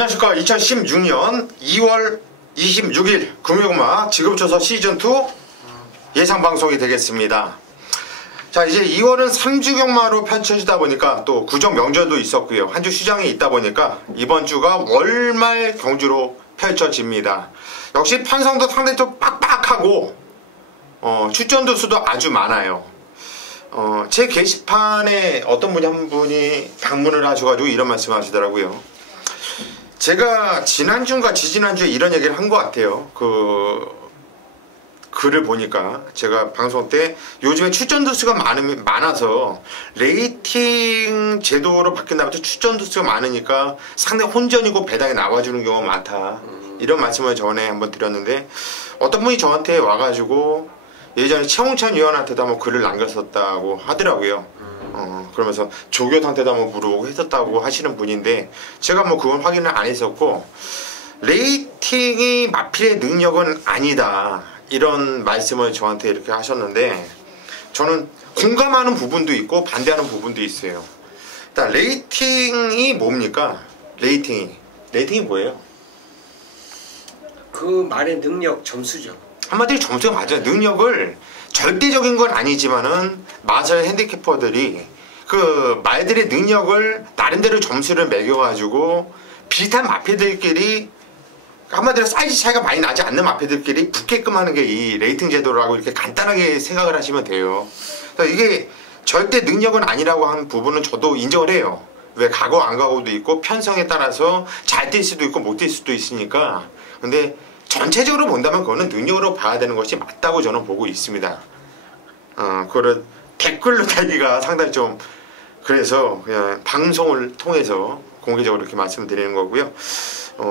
안녕하십니까. 2016년 2월 26일 금요일마 지급조서 시즌2 예상방송이 되겠습니다. 자, 이제 2월은 3주 경마로 펼쳐지다 보니까 또 구정 명절도 있었고요. 한 주 휴장이 있다 보니까 이번 주가 월말 경주로 펼쳐집니다. 역시 편성도 상당히 좀 빡빡하고 출전도 수도 아주 많아요. 제 게시판에 어떤 분이 한 분이 방문을 하셔가지고 이런 말씀 하시더라고요. 제가 지난주인가 지지난주에 이런 얘기를 한 것 같아요. 글을 보니까 제가 방송 때 요즘에 출전도 수가 많아서 레이팅 제도로 바뀐 다음부터 출전도 수가 많으니까 상당히 혼전이고 배당이 나와주는 경우가 많다. 이런 말씀을 전에 한번 드렸는데 어떤 분이 저한테 와가지고 예전에 최홍찬 위원한테도 한번 글을 남겼었다고 하더라고요. 그러면서 조교한테도 한번 물어보고 했었다고 하시는 분인데 제가 뭐 그건 확인을 안 했었고 레이팅이 마필의 능력은 아니다 이런 말씀을 저한테 이렇게 하셨는데 저는 공감하는 부분도 있고 반대하는 부분도 있어요. 일단 레이팅이 뭡니까? 레이팅이 뭐예요? 그 말의 능력 점수죠. 한마디로 점수가 맞아요. 능력을 절대적인 건 아니지만은 마설 핸디캐퍼들이 그 말들의 능력을 나름대로 점수를 매겨가지고 비슷한 마필들끼리 한마디로 사이즈 차이가 많이 나지 않는 마필들끼리 붙게끔 하는 게 이 레이팅 제도라고 이렇게 간단하게 생각을 하시면 돼요. 그러니까 이게 절대 능력은 아니라고 한 부분은 저도 인정을 해요. 왜 가고 안 가고도 있고 편성에 따라서 잘 뛸 수도 있고 못 뛸 수도 있으니까. 근데 전체적으로 본다면 그거는 능력으로 봐야 되는 것이 맞다고 저는 보고 있습니다. 그거를 댓글로 달기가 상당히 좀 그래서 그냥 방송을 통해서 공개적으로 이렇게 말씀드리는 거고요.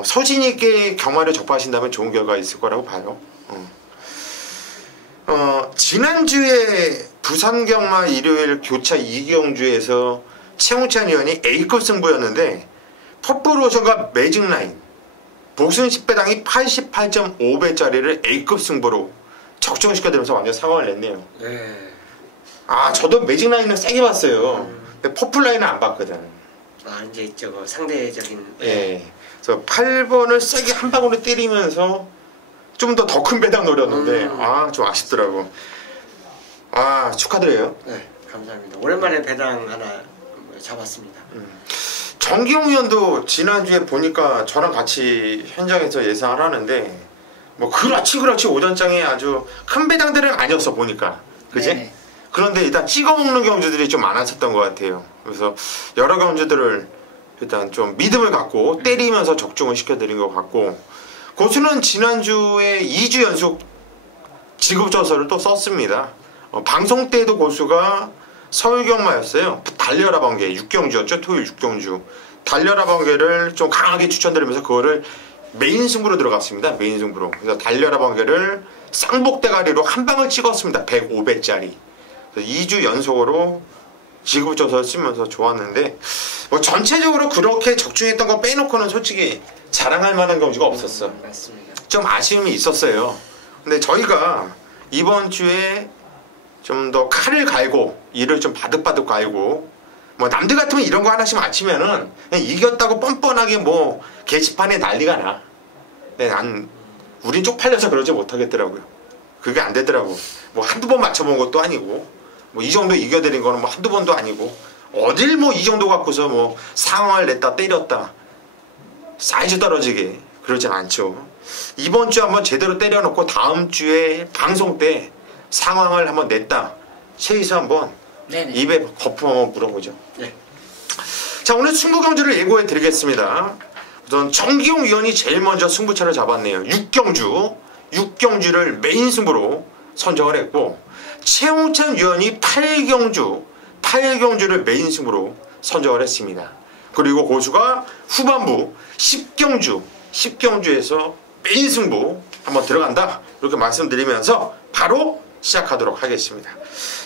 소신 있게 경마를 접하신다면 좋은 결과가 있을 거라고 봐요. 지난주에 부산경마 일요일 교차 2경주에서 최홍찬 위원이 A급 승부였는데 퍼플오션과 매직라인 복순 10배당이 88.5배짜리를 A급 승부로 적중시켜드리면서 완전 상황을 냈네요. 네. 저도 매직라인은 세게 봤어요. 근데 퍼플라인은 안 봤거든. 이제 저거 상대적인. 예. 그래서 8번을 세게 한 방울로 때리면서 좀 더 큰 배당 노렸는데 좀 아쉽더라고. 축하드려요. 네, 감사합니다. 오랜만에 배당 하나 잡았습니다. 정기용 위원도 지난주에 보니까 저랑 같이 현장에서 예상을 하는데 뭐 그렇지 오전장에 아주 큰 배당들은 아니었어 보니까. 그지? 네. 그런데 일단 찍어먹는 경주들이 좀 많았었던 것 같아요. 그래서 여러 경주들을 일단 좀 믿음을 갖고 때리면서 적중을 시켜드린 것 같고 고수는 지난주에 2주 연속 지급조서를 또 썼습니다. 방송 때도 고수가 서울경마였어요. 달려라 번개 6경주였죠. 토요일 6경주 달려라 번개를 좀 강하게 추천드리면서 그거를 메인 승부로 들어갔습니다. 메인 승부로. 그래서 달려라 번개를 쌍복대가리로 한 방을 찍었습니다. 105배짜리 2주 연속으로 지급조서를 쓰면서 좋았는데 뭐 전체적으로 그렇게 적중했던 거 빼놓고는 솔직히 자랑할 만한 경주가 없었어. 맞습니다. 좀 아쉬움이 있었어요. 근데 저희가 이번 주에 좀 더 칼을 갈고 이를 좀 바득바득 갈고 뭐 남들 같으면 이런 거 하나씩 맞히면은 그냥 이겼다고 뻔뻔하게 뭐 게시판에 난리가 나. 근데 우린 쪽팔려서 그러지 못하겠더라고요. 그게 안 되더라고. 뭐 한두 번 맞춰본 것도 아니고 뭐 이 정도 이겨드린 거는 뭐 한두 번도 아니고 어딜 뭐 이 정도 갖고서 뭐 상황을 냈다 때렸다 사이즈 떨어지게 그러진 않죠. 이번 주 한번 제대로 때려놓고 다음 주에 방송 때 상황을 한번 냈다 최이수 한번 네네. 입에 거품 한번 물어보죠. 네. 자, 오늘 승부 경주를 예고해 드리겠습니다. 우선 정기용 위원이 제일 먼저 승부차를 잡았네요. 6경주를 메인 승부로 선정을 했고 최홍찬 위원이 8경주를 메인 승부로 선정을 했습니다. 그리고 고수가 후반부 10경주에서 메인 승부 한번 들어간다 이렇게 말씀드리면서 바로 시작하도록 하겠습니다.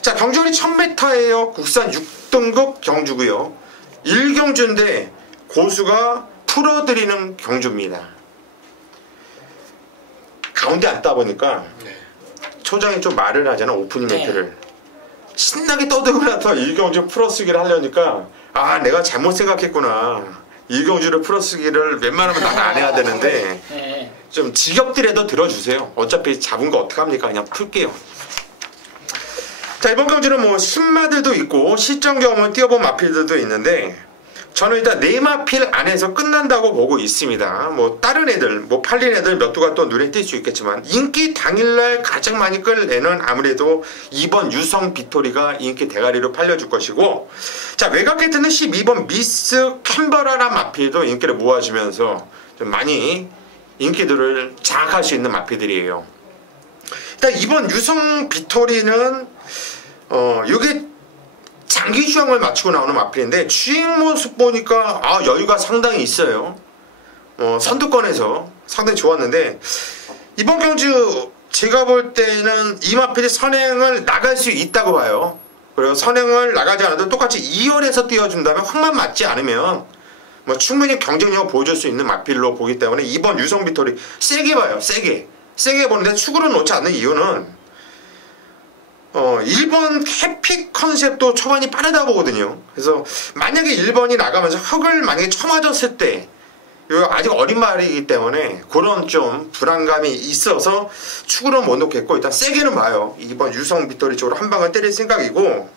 자, 경주거리 1000m예요. 국산 6등급 경주고요. 1경주인데 고수가 풀어드리는 경주입니다. 가운데 앉다 보니까 초장에 좀 말을 하잖아. 오프닝 멘트를. 신나게 떠들고 나서 1경주 풀어쓰기를 하려니까 내가 잘못 생각했구나. 이경주를 풀어쓰기를 웬만하면 나는 안 해야 되는데 네. 좀 지겹더라도 들어주세요. 어차피 잡은 거 어떡합니까? 그냥 풀게요. 자, 이번 경주는 뭐 신마들도 있고 시점 경험을 띄워본 마필들도 있는데 저는 일단 네 마필 안에서 끝난다고 보고 있습니다. 뭐 다른 애들, 뭐 팔린 애들 몇 두가 또 눈에 띌 수 있겠지만 인기 당일날 가장 많이 끌 애는 아무래도 2번 유성 빅토리가 인기 대가리로 팔려줄 것이고, 자, 외곽 게이트는 12번 미스 캔버라라는 마필도 인기를 모아주면서 좀 많이 인기들을 장악할 수 있는 마필들이에요. 일단 2번 유성 빅토리는 이게 장기 주행을 마치고 나오는 마필인데 주행 모습 보니까 여유가 상당히 있어요. 선두권에서 상당히 좋았는데 이번 경주 제가 볼 때는 이 마필이 선행을 나갈 수 있다고 봐요. 그리고 선행을 나가지 않아도 똑같이 2열에서 띄워준다면 확만 맞지 않으면 뭐 충분히 경쟁력을 보여줄 수 있는 마필로 보기 때문에 2번 유성 빅토리 세게 봐요. 세게 보는데 축으로 놓지 않는 이유는 1번 해피 컨셉도 초반이 빠르다 보거든요. 그래서 만약에 1번이 나가면서 흙을 만약에 쳐맞았을 때 아직 어린 말이기 때문에 그런 좀 불안감이 있어서 축으로 못 놓겠고 일단 세게는 봐요. 2번 유성 빅토리 쪽으로 한 방을 때릴 생각이고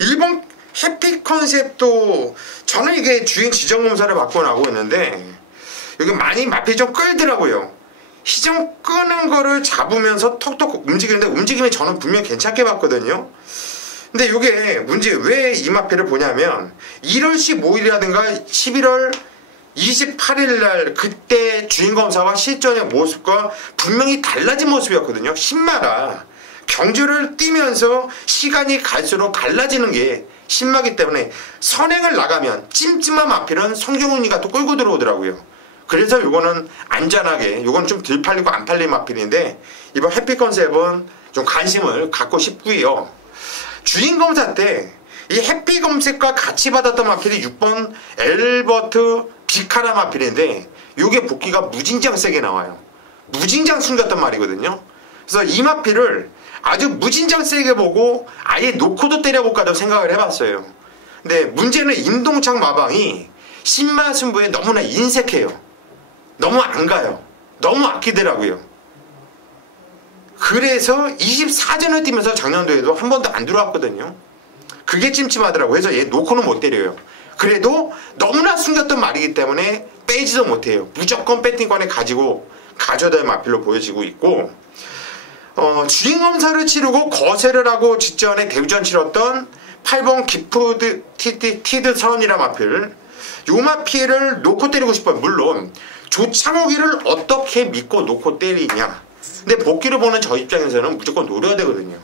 1번 해피 컨셉도 저는 이게 주행 지정 검사를 받고 나오고 있는데 여기 많이 마필이 좀 끌더라고요. 시정 끄는 거를 잡으면서 톡톡 움직이는데 움직임이 저는 분명히 괜찮게 봤거든요. 근데 이게 문제 왜 이 마필을 보냐면 1월 15일이라든가 11월 28일 날 그때 주인검사와 실전의 모습과 분명히 달라진 모습이었거든요. 신마라 경주를 뛰면서 시간이 갈수록 달라지는 게 신마기 때문에 선행을 나가면 찜찜한 마필은 성경훈이가 또 끌고 들어오더라고요. 그래서 요거는 안전하게 요거는 좀 덜 팔리고 안 팔린 마필인데 이번 해피 컨셉은 좀 관심을 갖고 싶고요. 주인검사 때 이 해피 검색과 같이 받았던 마필이 6번 엘버트 비카라 마필인데 요게 복귀가 무진장 세게 나와요. 무진장 숨겼단 말이거든요. 그래서 이 마필을 아주 무진장 세게 보고 아예 놓고도 때려볼까도 생각을 해봤어요. 근데 문제는 임동창 마방이 신마 승부에 너무나 인색해요. 너무 안 가요. 너무 아끼더라고요. 그래서 24전을 뛰면서 작년도에도 한 번도 안 들어왔거든요. 그게 찜찜하더라고요. 그래서 얘 놓고는 못 때려요. 그래도 너무나 숨겼던 말이기 때문에 빼지도 못해요. 무조건 배팅권에 가져야 될 마필로 보여지고 있고 주행검사를 치르고 거세를 하고 직전에 대우전 치렀던 8번 기프드 티드 선이라 마필 요 마필을 놓고 때리고 싶어요. 물론 조창욱이를 어떻게 믿고 놓고 때리냐. 근데 복귀를 보는 저 입장에서는 무조건 노려야 되거든요.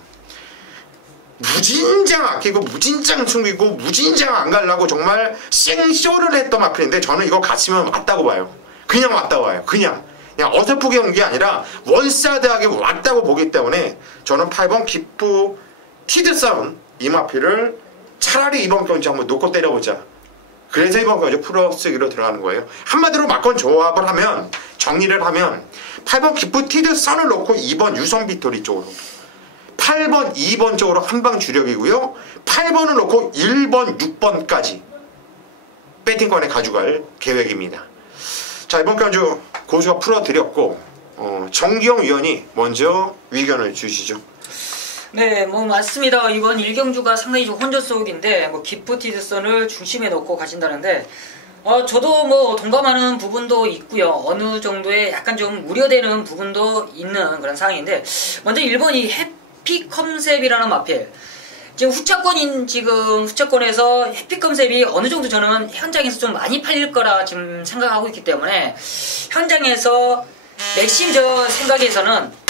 무진장 아끼고 무진장 숨기고 무진장 안 가려고 정말 생쇼를 했던 마필인데 저는 이거 갔으면 왔다고 봐요. 그냥 왔다고 봐요. 그냥 어설프게 온 게 아니라 원사드하게 왔다고 보기 때문에 저는 8번 기프 티드싸움 이 마필을 차라리 이번 경주 한번 놓고 때려보자. 그래서 이번 경주 풀어쓰기로 들어가는 거예요. 한마디로 막건 조합을 하면 정리를 하면 8번 기프 티드선을 놓고 2번 유성 빅토리 쪽으로 8번, 2번 쪽으로 한방 주력이고요. 8번을 놓고 1번, 6번까지 배팅권에 가져갈 계획입니다. 자, 이번 경주 고수가 풀어드렸고 정기영 위원이 먼저 의견을 주시죠. 네, 뭐 맞습니다. 이번 1경주가 상당히 좀 혼전속인데 뭐 기프티드선을 중심에 놓고 가신다는데 저도 뭐 동감하는 부분도 있고요. 어느 정도의 약간 좀 우려되는 부분도 있는 그런 상황인데 먼저 1번이 해피 컨셉이라는 마필. 지금 후차권에서 해피 컨셉이 어느 정도 저는 현장에서 좀 많이 팔릴 거라 지금 생각하고 있기 때문에 현장에서 맥심 저 생각에서는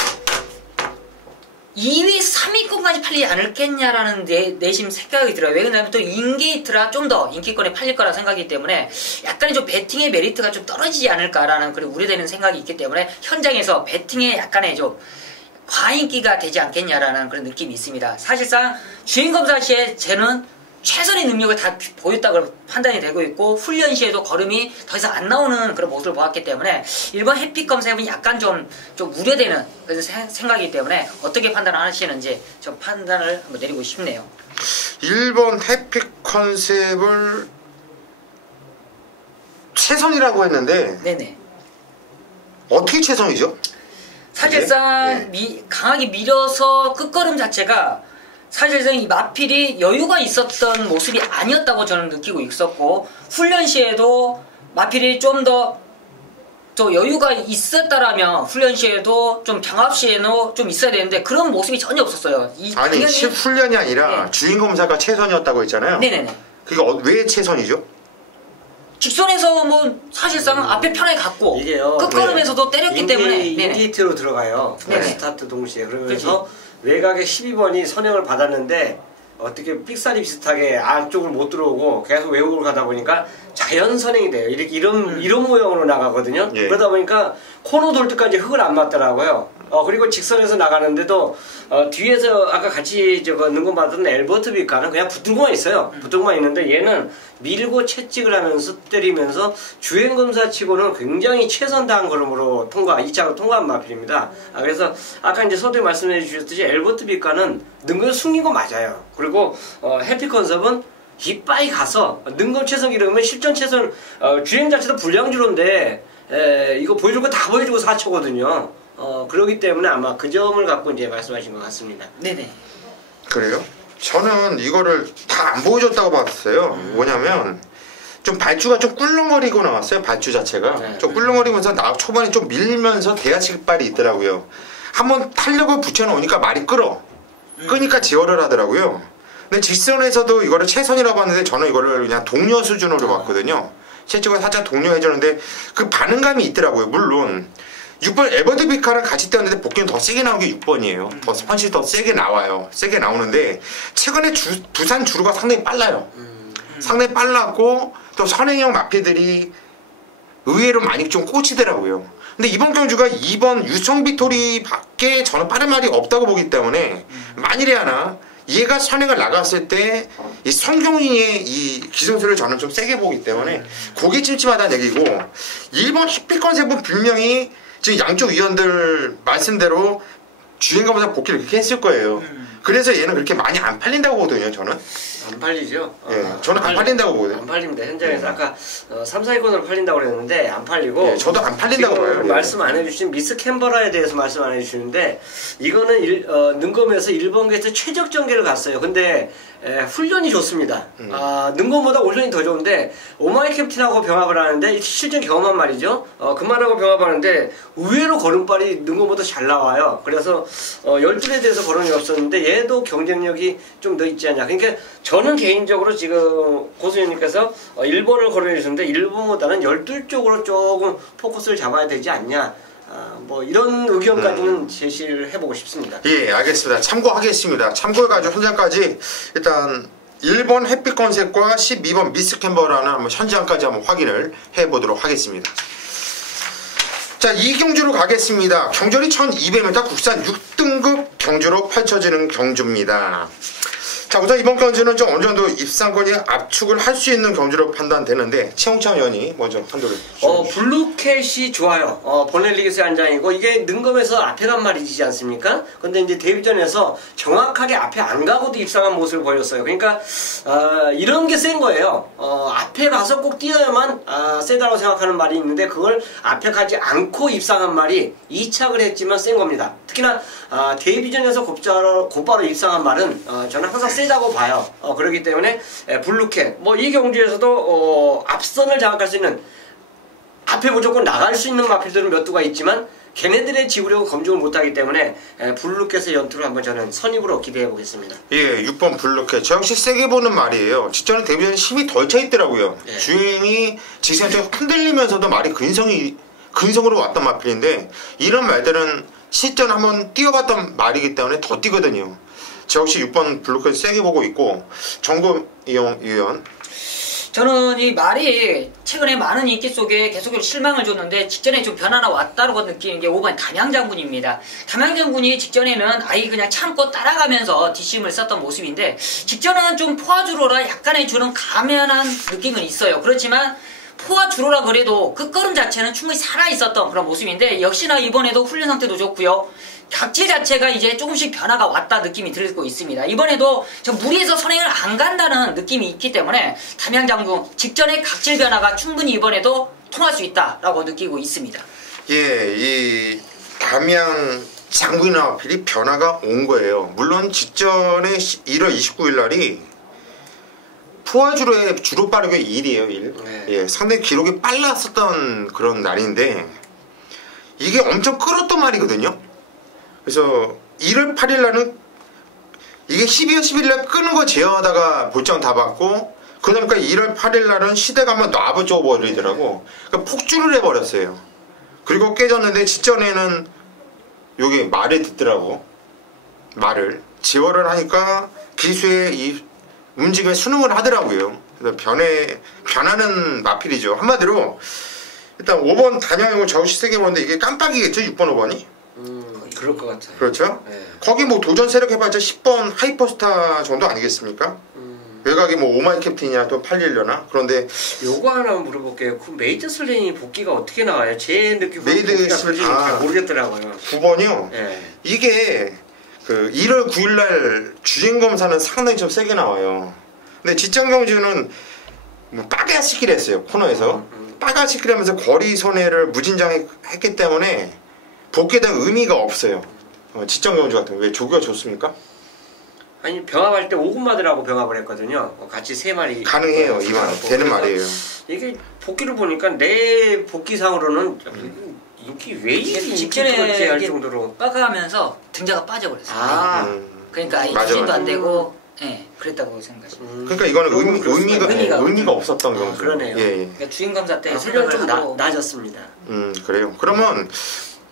2위, 3위권까지 팔리지 않을겠냐라는 내심 생각이 들어요. 왜 그러냐면 또 인게이트라 좀 더 인기권에 팔릴 거라 생각이기 때문에 약간의 좀 배팅의 메리트가 좀 떨어지지 않을까라는 그런 우려되는 생각이 있기 때문에 현장에서 배팅에 약간의 좀 과인기가 되지 않겠냐라는 그런 느낌이 있습니다. 사실상 주행검사 시에 쟤는 최선의 능력을 다 보였다고 판단이 되고 있고 훈련 시에도 걸음이 더 이상 안 나오는 그런 모습을 보았기 때문에 1번 해피 컨셉은 약간 좀 우려되는 그런 생각이기 때문에 어떻게 판단하시는지 좀 판단을 한번 내리고 싶네요. 1번 해피 컨셉을 최선이라고 했는데 네네. 어떻게 최선이죠? 사실상 강하게 밀어서 끝걸음 자체가 사실상 이 마필이 여유가 있었던 모습이 아니었다고 저는 느끼고 있었고, 훈련 시에도 마필이 좀 더 여유가 있었다라면 훈련 시에도 좀 경합 시에는 좀 있어야 되는데 그런 모습이 전혀 없었어요. 아니 훈련이 아니라 네. 주인검사가 최선이었다고 했잖아요. 네네네. 그게 왜 최선이죠? 직선에서 뭐 사실상 앞에 편에 갔고 이게요. 끝걸음에서도 때렸기 때문에 네네. 인게이트로 들어가요. 네네. 스타트 동시에. 그러면서 외곽에 12번이 선행을 받았는데 어떻게 삑사리 비슷하게 안쪽을 못 들어오고 계속 외곽으로 가다 보니까 자연 선행이 돼요. 이런 모형으로 나가거든요. 예. 그러다 보니까 코너 돌 때까지 흙을 안 맞더라고요. 그리고 직선에서 나가는데도 뒤에서 아까 같이 능검 받았던 엘버트 비카는 그냥 붙들고만 있어요. 붙들고만 있는데 얘는 밀고 채찍을 하면서 때리면서 주행검사 치고는 굉장히 최선 다한 걸음으로 2차로 통과한 마필입니다. 그래서 아까 이제 서두에 말씀해 주셨듯이 엘버트 비카는 능검을 숨긴 거 맞아요. 그리고 해피 컨셉은 이빠이 가서 능검 최선 기록이면 실전 최선 주행 자체도 불량주로인데 이거 보여줄 거 다 보여주고 4초거든요. 그러기 때문에 아마 그 점을 갖고 이제 말씀하신 것 같습니다. 네네. 그래요? 저는 이거를 다 안 보여줬다고 봤어요. 뭐냐면 좀 발주가 좀 꿀렁거리고 나왔어요. 발주 자체가 네. 좀 꿀렁거리면서 초반에 좀 밀면서 대하식발이 있더라고요. 한번 탄력을 붙여놓으니까 말이 끄니까 제어를 하더라고요. 근데 직선에서도 이거를 최선이라고 하는데 저는 이거를 그냥 동료 수준으로 봤거든요. 채찍을 살짝 동료해주는데 그 반응감이 있더라고요. 물론 6번 에버드 비카랑 같이 뛰었는데 복귀는 더 세게 나온 게 6번이에요. 더 펀치 더 세게 나와요. 세게 나오는데 최근에 두산 주루가 상당히 빨라요. 상당히 빨랐고 또 선행형 마피들이 의외로 많이 좀 꽂히더라고요. 근데 이번 경주가 2번 유성 빅토리밖에 저는 빠른 말이 없다고 보기 때문에 만일에 하나 얘가 선행을 나갔을 때 이 성경이의 이 기선수를 저는 좀 세게 보기 때문에 고개 찜찜하다는 얘기고 1번 햇빛 컨셉은 분명히 지금 양쪽 위원들 말씀대로 주행검사 복귀를 그렇게 했을 거예요. 그래서 얘는 그렇게 많이 안 팔린다고 보거든요. 저는 안 팔리죠? 저는 안 팔린다고 보거든요. 안 팔립니다. 현장에서 아까 3, 4위권으로 팔린다고 그랬는데 안 팔리고 저도 안 팔린다고 봐요. 말씀 안 해주신 미스 캔버라에 대해서 말씀 안 해주시는데 이거는 능검에서 1번 게이트 최적 전개를 갔어요. 근데 훈련이 좋습니다. 능검보다 훈련이 더 좋은데 오마이 캡틴하고 병합을 하는데 실전 경험한 말이죠. 그만하고 병합하는데 의외로 걸음발이 능검보다 잘 나와요. 그래서 12에 대해서 거론이 없었는데 얘도 경쟁력이 좀 더 있지 않냐. 그러니까 저는 개인적으로 지금 고수님께서 1번을 거론해 주셨는데 1번보다는 12쪽으로 조금 포커스를 잡아야 되지 않냐. 뭐 이런 의견까지는 제시를 해보고 싶습니다. 예, 알겠습니다. 참고하겠습니다. 참고해가지고 현장까지 일단 1번 햇빛 컨셉과 12번 미스 캠버라는 한번 현장까지 한번 확인을 해보도록 하겠습니다. 자, 이 경주로 가겠습니다. 경절이 1200m 국산 6등급 경주로 펼쳐지는 경주입니다. 자, 우선 이번 경주는 좀 어느 정도 입상권이 압축을 할 수 있는 경주로 판단되는데 최홍창 의원이 먼저 판도를 블루캣이 좋아요. 보넬리기스의 한 장이고 이게 능검에서 앞에 간 말이지 않습니까? 근데 이제 데뷔전에서 정확하게 앞에 안 가고도 입상한 모습을 보였어요. 그러니까 이런 게 센 거예요. 앞에 가서 꼭 뛰어야만 세다고 생각하는 말이 있는데 그걸 앞에 가지 않고 입상한 말이 이착을 했지만 센 겁니다. 특히나 데뷔전에서 곧바로 입상한 말은 저는 항상 세다고 봐요. 그렇기 때문에 블루캣 뭐 이 경주에서도 앞선을 장악할 수 있는 앞에 무조건 나갈 수 있는 마필들은 몇 두가 있지만 걔네들의 지구력은 검증을 못하기 때문에 블루캣의 연투를 한번 저는 선입으로 기대해 보겠습니다. 예, 6번 블루캣. 저 역시 세게 보는 말이에요. 직전에 데뷔전에 힘이 덜 차 있더라고요. 예. 주행이 직선적으로 흔들리면서도 말이 근성으로 왔던 마필인데 이런 말들은 실전 한번 뛰어봤던 말이기 때문에 더 뛰거든요. 저 역시 6번 블루캣 세게 보고 있고 정고 이용 의원. 저는 이 말이 최근에 많은 인기 속에 계속적으로 실망을 줬는데 직전에 좀 변화가 왔다고 느끼는 게 5번 담양장군입니다. 담양장군이 직전에는 아예 그냥 참고 따라가면서 뒷심을 썼던 모습인데 직전은 좀 포화주로라 약간의 주는 가면한 느낌은 있어요. 그렇지만 포화주로라 그래도 끝걸음 자체는 충분히 살아있었던 그런 모습인데 역시나 이번에도 훈련 상태도 좋고요. 각질 자체가 이제 조금씩 변화가 왔다 느낌이 들고 있습니다. 이번에도 저 무리해서 선행을 안 간다는 느낌이 있기 때문에 담양장군 직전의 각질 변화가 충분히 이번에도 통할 수 있다라고 느끼고 있습니다. 예, 이 담양 장군의 마필이 변화가 온 거예요. 물론 직전에 1월 29일 날이 포화주로의 주로 빠르게 1이에요, 1. 네. 예, 상당히 기록이 빨랐었던 그런 날인데 이게 엄청 끌었던 말이거든요. 그래서 1월 8일 날은 이게 12월 10일 날 끄는 거 제어하다가 볼장 다 받고 그다음까 1월 8일 날은 시대가 한번 놔버져 버리더라고. 그러니까 폭주를 해버렸어요. 그리고 깨졌는데 직전에는 여기 말을 듣더라고. 말을 제어를 하니까 기수의 이 움직임에 순응을 하더라고요. 그래서 변하는 마필이죠. 한마디로 일단 5번 단양이고 좌우시 세게 보는데 이게 깜빡이겠죠? 6번 5번이? 그럴 것 같아요. 그렇죠? 네. 거기 뭐 도전 세력 해봤자 10번 하이퍼스타 정도 아니겠습니까? 외곽이 뭐 오마이 캡틴이나 또 팔리려나? 그런데 요거 하나 물어볼게요. 그 메이드 슬레인이 복귀가 어떻게 나와요? 제 느낌 메이드 슬레인 잘 모르겠더라고요. 9번이요? 네. 이게 그 1월 9일 날 주행검사는 상당히 좀 세게 나와요. 근데 직전경주는 뭐 빠가시기를 했어요. 코너에서. 빠가시기를 하면서 거리 손해를 무진장했기 때문에 복귀에 대한 의미가 없어요. 직전경주 같은 거. 왜 조교가 좋습니까? 아니 병합할 때 5군마들하고 병합을 했거든요. 같이 3마리 가능해요. 이만 되는 말이에요. 이게 복귀를 보니까 내 복귀상으로는 인기 왜 이렇게 직전에 할 정도로 빠가면서 등자가 빠져버렸어요. 그러니까 맞아, 추진도 맞아. 안 되고 그랬다고 생각합니다. 그러니까 이거는 의미가 없었던 경우. 그러네요. 예. 그러니까 주인검사 때 훈련 좀 하고 낮았습니다. 그래요. 그러면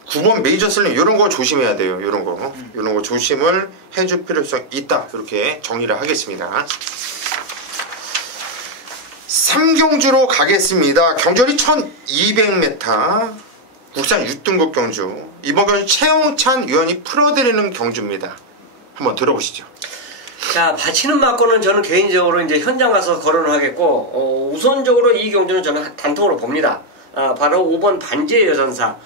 9번 메이저 슬림 이런 거 조심해야 돼요. 이런 거 조심을 해줄 필요성 있다. 이렇게 정리를 하겠습니다. 3경주로 가겠습니다. 경절이 1200m 국산 6등급 경주. 이번 경주 최홍찬 위원이 풀어드리는 경주입니다. 한번 들어보시죠. 자, 바치는 맞고는 저는 개인적으로 이제 현장 가서 거론을 하겠고, 우선적으로 이 경주는 저는 단통으로 봅니다. 바로 5번 반지의 여전사.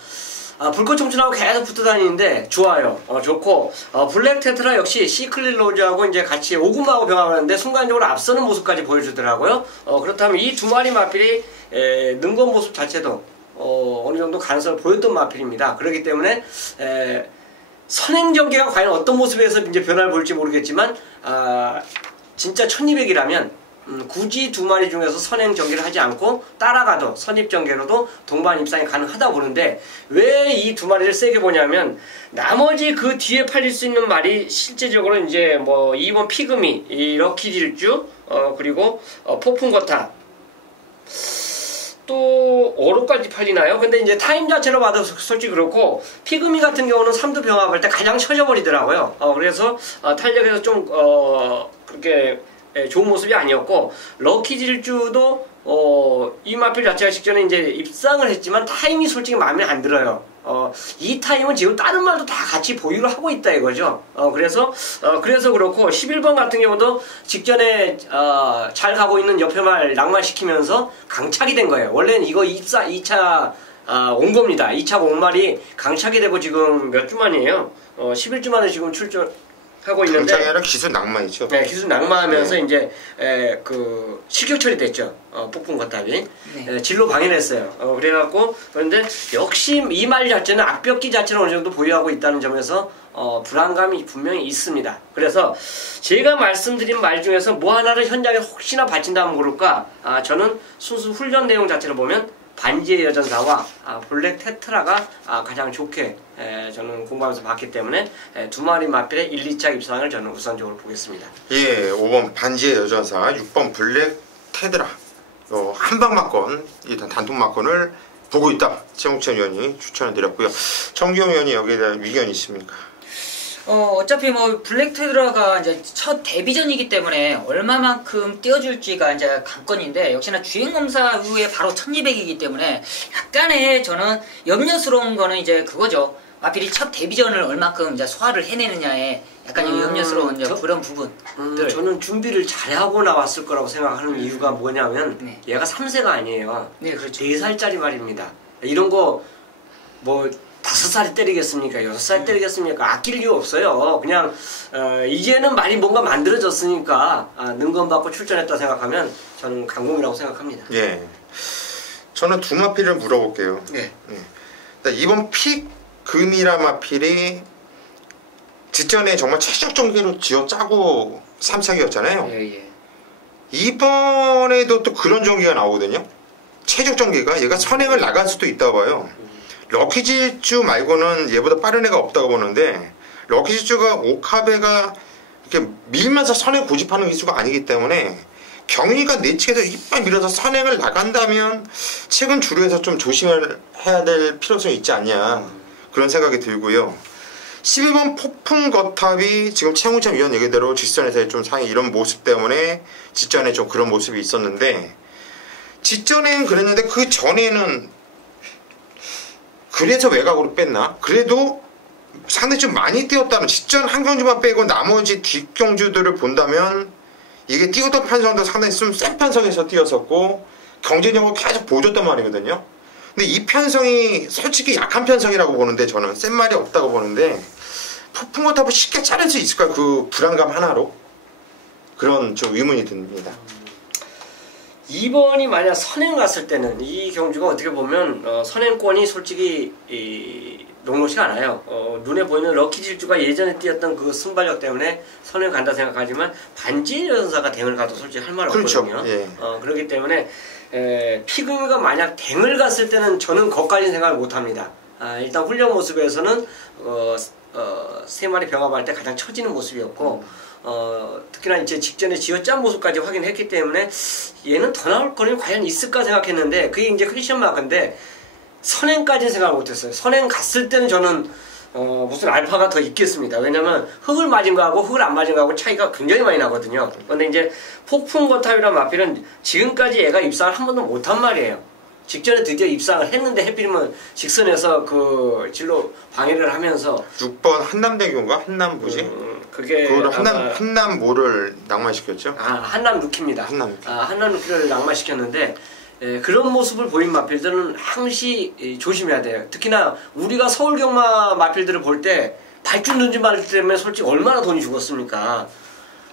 불꽃 청춘하고 계속 붙어 다니는데 좋아요. 좋고, 블랙 테트라 역시 시클릿 로즈하고 이제 같이 오군마하고 병합하는데 순간적으로 앞서는 모습까지 보여주더라고요. 그렇다면 이 두 마리 마필이 는 건 모습 자체도 어느 정도 가능성을 보였던 마필입니다. 그렇기 때문에 선행전개가 과연 어떤 모습에서 이제 변화를 볼지 모르겠지만 진짜 1200이라면 굳이 두 마리 중에서 선행 전개를 하지 않고 따라가도 선입 전개로도 동반 입상이 가능하다 보는데 왜 이 두 마리를 세게 보냐면 나머지 그 뒤에 팔릴 수 있는 말이 실제적으로 이제 뭐 2번 피그미, 이 럭키질주, 그리고 폭풍거타 또 어로까지 팔리나요? 근데 이제 타임 자체로 봐도 솔직히 그렇고 피그미 같은 경우는 3두 병합할 때 가장 쳐져버리더라고요. 그래서 탄력에서 좀 그렇게 좋은 모습이 아니었고 럭키질주도 이 마필 자체가 직전에 이제 입상을 했지만 타임이 솔직히 마음에 안 들어요. 이 타임은 지금 다른 말도 다 같이 보유를 하고 있다 이거죠. 그래서 그렇고 11번 같은 경우도 직전에 잘 가고 있는 옆에 말 낙마시키면서 강착이 된 거예요. 원래는 이거 2차 온 겁니다. 2차 온 말이 강착이 되고 지금 몇 주 만이에요. 11주 만에 지금 출전하고 있는데 강착이 아니라 기술 낭만이죠. 네, 기술 낙마하면서 이제 그 실격처리 됐죠. 폭풍 거탑이 진로 방해를 했어요. 그래갖고 그런데 역시 이 말 자체는 앞벽기 자체를 어느 정도 보유하고 있다는 점에서 불안감이 분명히 있습니다. 그래서 제가 말씀드린 말 중에서 뭐 하나를 현장에 혹시나 바친다면 그럴까? 저는 순수 훈련 내용 자체를 보면 반지의 여전사와 블랙 테트라가 가장 좋게 저는 공부하면서 봤기 때문에 두 마리 마필의 1, 2차 입상을 저는 우선적으로 보겠습니다. 예, 5번 반지의 여전사, 6번 블랙 테드라. 한방 막건, 일단 단통 막건을 보고 있다. 최홍찬 위원이 추천을 드렸고요. 정기용 위원이 여기에 대한 의견이 있습니까? 어차피 뭐 블랙 테드라가 이제 첫 데뷔전이기 때문에 얼마만큼 띄워줄지가 이제 관건인데 역시나 주행검사 후에 바로 1200이기 때문에 약간의 저는 염려스러운 거는 이제 그거죠. 마필이 첫 데뷔전을 얼마큼 이제 소화를 해내느냐에 약간 염려스러운 그런 부분들. 저는 준비를 잘하고 나왔을 거라고 생각하는 이유가 뭐냐면 얘가 3세가 아니에요. 네, 그렇죠. 4살짜리 말입니다. 이런 거 뭐 5살이 때리겠습니까? 6살 때리겠습니까? 아낄 이유 없어요. 그냥 이제는 많이 뭔가 만들어졌으니까 능검받고 출전했다 생각하면 저는 강공이라고 생각합니다. 예. 저는 두 마필을 물어볼게요. 네. 예. 이번 픽 금이라 마필이 직전에 정말 최적 전개로 쥐어 짜고 3차기였잖아요. 예. 이번에도 또 그런 전개가 나오거든요. 최적 전개가 얘가 선행을 나갈 수도 있다고 봐요. 럭키질주 말고는 얘보다 빠른 애가 없다고 보는데 럭키질주가 오카베가 이렇게 밀면서 선행 고집하는 기수가 아니기 때문에 경위가 내측에서 이빨 밀어서 선행을 나간다면 최근 주류에서 좀 조심을 해야 될 필요성이 있지 않냐 그런 생각이 들고요. 12번 폭풍 거탑이 지금 최홍참 위원 얘기대로 직전에서의 좀 상이 이런 모습 때문에 직전에 좀 그런 모습이 있었는데 직전엔 그랬는데 그 전에는 그래서 외곽으로 뺐나? 그래도 상당히 좀 많이 뛰었다면 직전 한 경주만 빼고 나머지 뒷경주들을 본다면 이게 뛰었던 편성도 상당히 좀 센 편성에서 뛰었었고 경쟁력을 계속 보여줬단 말이거든요. 근데 이 편성이 솔직히 약한 편성이라고 보는데 저는 센 말이 없다고 보는데 폭풍거탑을 쉽게 자를 수 있을까? 그 불안감 하나로 그런 좀 의문이 듭니다. 2번이 만약 선행 갔을 때는 이 경주가 어떻게 보면 선행권이 솔직히 녹록지 않아요. 눈에 보이는 럭키질주가 예전에 뛰었던 그 순발력 때문에 선행 간다 생각하지만 반지 여선사가 댕을 가도 솔직히 할 말 없거든요. 그렇죠. 예. 그렇기 때문에 피그미가 만약 댕을 갔을 때는 저는 거기까지는 생각을 못합니다. 일단 훈련 모습에서는 3마리 병합할 때 가장 처지는 모습이었고 특히나 이제 직전에 쥐어짠 모습까지 확인했기 때문에 얘는 더 나올 거는 과연 있을까 생각했는데 그게 이제 크리스천 마크인데 선행까지는 생각을 못했어요. 선행 갔을 때는 저는 무슨 알파가 더 있겠습니다. 왜냐면 흙을 맞은 거하고 흙을 안 맞은 거하고 차이가 굉장히 많이 나거든요. 근데 이제 폭풍거탑이란 마필은 지금까지 얘가 입상을 한 번도 못한 말이에요. 직전에 드디어 입상을 했는데 해필이면 직선에서 그 진로 방해를 하면서 6번 한남대교인가? 한남부지? 그게 그걸 한남모를 낭만시켰죠? 한남 루키입니다. 한남 루키를 낭만시켰는데 그런 모습을 보인 마필들은 항시 조심해야 돼요. 특히나 우리가 서울 경마 마필들을 볼 때 발준 던진 마필 때문에 솔직히 얼마나 돈이 죽었습니까?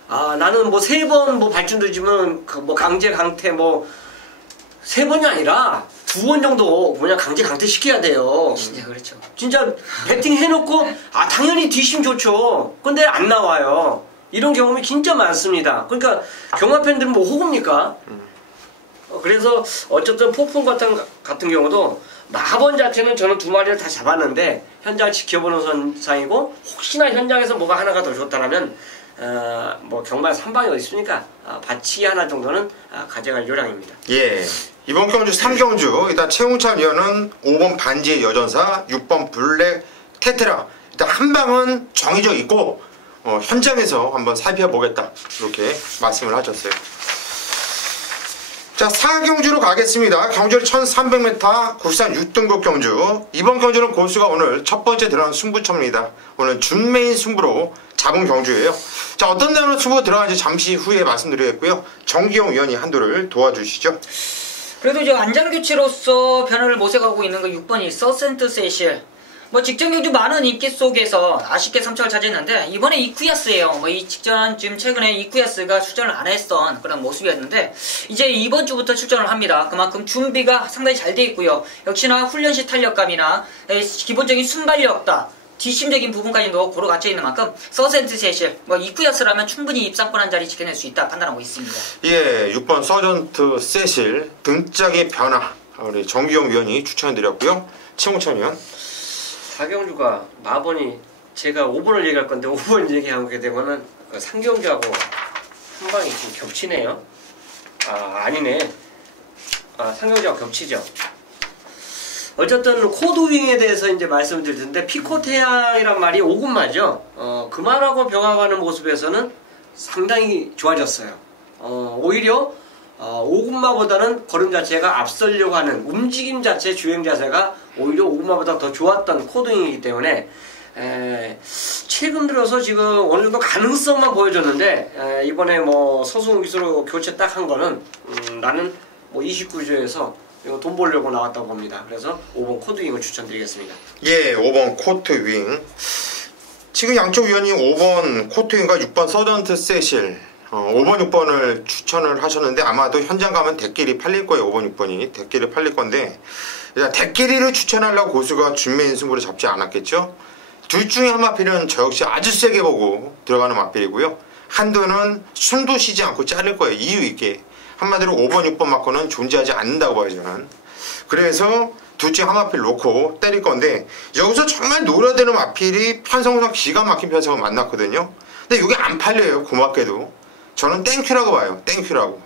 나는 뭐 3번 뭐 발준 던지면 뭐 강제 강퇴 뭐 3번이 아니라 2번 정도 그냥 강제 강퇴 시켜야 돼요. 진짜 그렇죠. 진짜 배팅 해놓고 당연히 뒷심 좋죠. 근데 안 나와요. 이런 경험이 진짜 많습니다. 그러니까 경마 팬들은 뭐 호구입니까? 그래서 어쨌든 폭풍 같은 경우도 마번 자체는 저는 2마리를 다 잡았는데 현장을 지켜보는 선상이고 혹시나 현장에서 뭐가 하나가 더 좋다라면 뭐 경마 3방이 어디 있습니까? 바치 하나 정도는 가져갈 요량입니다. 예. 이번 경주 3경주 일단 최홍찬 위원은 5번 반지의 여전사, 6번 블랙 테트라 일단 한 방은 정해져 있고 현장에서 한번 살펴보겠다 이렇게 말씀을 하셨어요. 자 4경주로 가겠습니다. 경주를 1300m 국산 6등급 경주. 이번 경주는 고수가 오늘 첫 번째 들어간 승부처입니다. 오늘 준메인 승부로 잡은 경주예요. 자 어떤 내용으로 승부 들어가는지 잠시 후에 말씀드리겠고요. 정기용 위원이 한도를 도와주시죠. 그래도 이제 안장교체로서 변화를 모색하고 있는 거 6번이 서센트 세실. 뭐 직전 경주 많은 인기 속에서 아쉽게 3착을 차지했는데 이번에 이쿠야스예요. 뭐 이 직전 지금 최근에 이쿠야스가 출전을 안 했던 그런 모습이었는데 이제 이번 주부터 출전을 합니다. 그만큼 준비가 상당히 잘 돼 있고요. 역시나 훈련시 탄력감이나 기본적인 순발력다. 뒷심적인 부분까지도 고루 갖춰 있는 만큼 서센트 세실, 뭐 이쿠야스라면 충분히 입상권 한 자리 지켜낼 수 있다 판단하고 있습니다. 예, 6번 서전트 세실 등짝의 변화 우리 정기용 위원이 추천해드렸고요. 최홍찬 위원 4경주가 마번이 제가 5번을 얘기할 건데 5번 얘기하게 되면은 상경주하고 한 방이 지금 겹치네요. 아니네. 상경주하고 겹치죠. 어쨌든 코드윙에 대해서 이제 말씀을 드릴 텐데 피코태양이란 말이 오군마죠. 그 말하고 병합하는 모습에서는 상당히 좋아졌어요. 오히려 오군마보다는 걸음 자체가 앞서려고 하는 움직임 자체 주행 자세가 오히려 오군마보다 더 좋았던 코드윙이기 때문에 최근 들어서 지금 어느 정도 가능성만 보여줬는데 이번에 뭐 서수훈 기수로 교체 딱 한 거는 나는 뭐 29조에서 이거 돈 벌려고 나왔다고 봅니다. 그래서 5번 코드윙을 추천드리겠습니다. 예, 5번 코트윙. 지금 양쪽 위원이 5번 코트윙과 6번 서던트 세실 5번, 6번을 추천을 하셨는데 아마도 현장 가면 대끼리 팔릴 거예요. 5번, 6번이 대끼리 팔릴 건데 일단 대끼리를 추천하려고 고수가 준매인 승부를 잡지 않았겠죠. 둘 중에 한 마필은 저 역시 아주 세게 보고 들어가는 마필이고요. 한도는 숨도 쉬지 않고 자를 거예요. 이유 있게. 한마디로 5번, 6번 맞고는 존재하지 않는다고 봐요, 저는. 그래서 둘 중에 한 마필 놓고 때릴 건데 여기서 정말 노려대는 마필이 편성상 기가 막힌 편성을 만났거든요. 근데 이게 안 팔려요, 고맙게도. 저는 땡큐라고 봐요, 땡큐라고.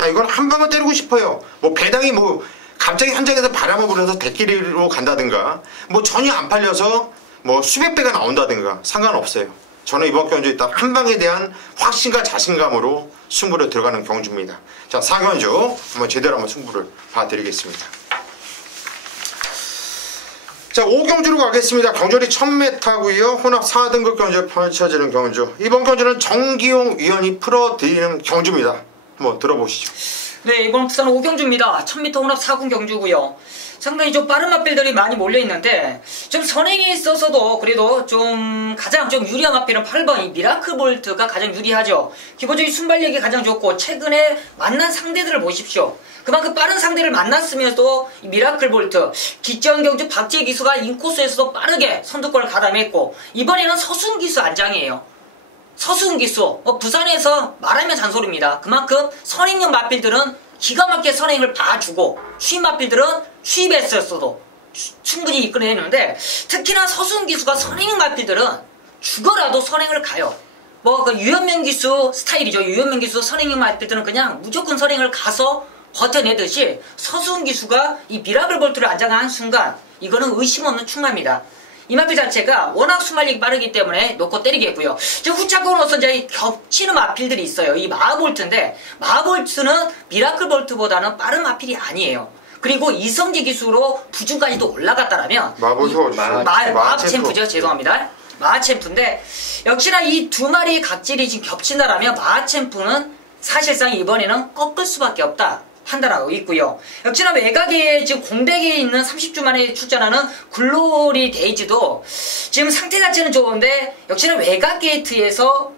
야, 이건 한 방을 때리고 싶어요. 뭐 배당이 뭐 갑자기 현장에서 바람을 불어서 대끼리로 간다든가 뭐 전혀 안 팔려서 뭐 수백 배가 나온다든가 상관없어요. 저는 이번 경주에 딱 한 방에 대한 확신과 자신감으로 승부를 들어가는 경주입니다. 자, 4경주 한번 제대로 한번 승부를 봐드리겠습니다. 자, 5경주로 가겠습니다. 경주리 1000m고요. 혼합 4등급 경주에 펼쳐지는 경주. 이번 경주는 정기용 위원이 풀어드리는 경주입니다. 한번 들어보시죠. 네, 이번 부산 5경주입니다. 1000m 혼합 4군 경주고요. 상당히 좀 빠른 마필들이 많이 몰려있는데 좀 선행에 있어서도 그래도 좀 가장 좀 유리한 마필은 8번 이 미라클 볼트가 가장 유리하죠. 기본적인 순발력이 가장 좋고 최근에 만난 상대들을 보십시오. 그만큼 빠른 상대를 만났으면서도 이 미라클 볼트 기전 경주 박지혜 기수가 인코스에서도 빠르게 선두권을 가담했고 이번에는 서수은 기수 안장이에요. 서수은 기수 부산에서 말하면 잔소리입니다. 그만큼 선행형 마필들은 기가 막히게 선행을 봐주고 수입 마필들은 수입했었어도 충분히 이끌어내는데 특히나 서수은 기수가 선행 마필들은 죽어라도 선행을 가요. 뭐 그 유현명 기수 스타일이죠. 유현명 기수 선행형 마필들은 그냥 무조건 선행을 가서 버텨내듯이 서수은 기수가 이 미라클 볼트를 안장한 순간 이거는 의심 없는 충마입니다. 이 마필 자체가 워낙 순발력이 빠르기 때문에 놓고 때리겠고요. 후차권으로서 이제 겹치는 마필들이 있어요. 이 마하볼트인데 마하볼트는 미라클 볼트보다는 빠른 마필이 아니에요. 그리고 이성재 기수로 부준까지도 올라갔다라면 마하챔프죠. 죄송합니다. 마하챔프인데 역시나 이 두 마리의 각질이 지금 겹친다라면 마하챔프는 사실상 이번에는 꺾을 수밖에 없다. 판단하고 있고요. 역시나 외곽에 지금 공백에 있는 30주 만에 출전하는 글로리 데이지도 지금 상태 자체는 좋은데 역시나 외곽 게이트에서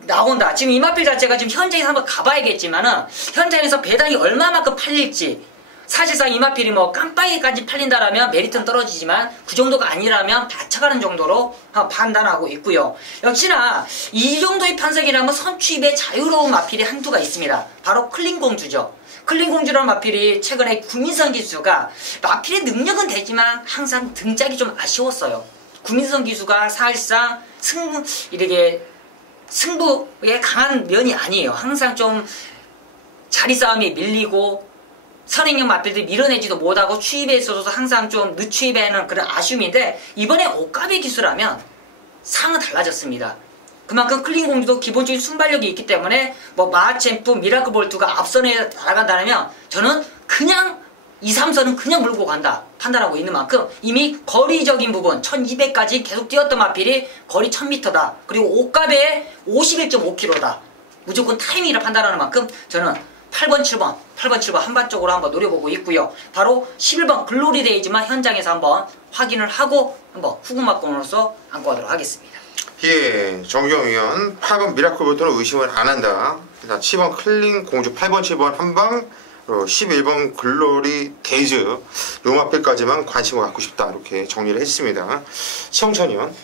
나온다. 지금 이 마필 자체가 지금 현장에서 한번 가봐야겠지만은 현장에서 배당이 얼마만큼 팔릴지 사실상 이 마필이 뭐 깜빡이까지 팔린다라면 메리트는 떨어지지만 그 정도가 아니라면 받쳐가는 정도로 판단하고 있고요. 역시나 이 정도의 판석이라면 선취입에 자유로운 마필이 한두가 있습니다. 바로 클린공주죠. 클린공주라는 마필이 최근에 구민선 기수가 마필의 능력은 되지만 항상 등짝이 좀 아쉬웠어요. 구민선 기수가 사실상 승부에 강한 면이 아니에요. 항상 좀 자리 싸움이 밀리고 선행형 마필들이 밀어내지도 못하고 추입에 있어서 항상 좀 늦추입에는 그런 아쉬움인데 이번에 옷가비 기수라면 상은 달라졌습니다. 그만큼 클린공주도 기본적인 순발력이 있기 때문에 뭐 마하챔프, 미라클 볼트가 앞선에 나간다면 저는 그냥 2, 3선은 그냥 물고 간다 판단하고 있는 만큼 이미 거리적인 부분 1200까지 계속 뛰었던 마필이 거리 1000m다. 그리고 옷값에 51.5km다. 무조건 타이밍이라 판단하는 만큼 저는 8번, 7번 한반쪽으로 한번 노려보고 있고요. 바로 11번 글로리 데이지만 현장에서 한번 확인을 하고 한번 후궁막공으로서 안고 가도록 하겠습니다. 예, 정경 위원 8번 미라클 볼트는 의심을 안 한다. 7번 클린 공주 8번 7번 한방 11번 글로리 데이즈 요 마필까지만 관심을 갖고 싶다 이렇게 정리를 했습니다. 시영찬 위원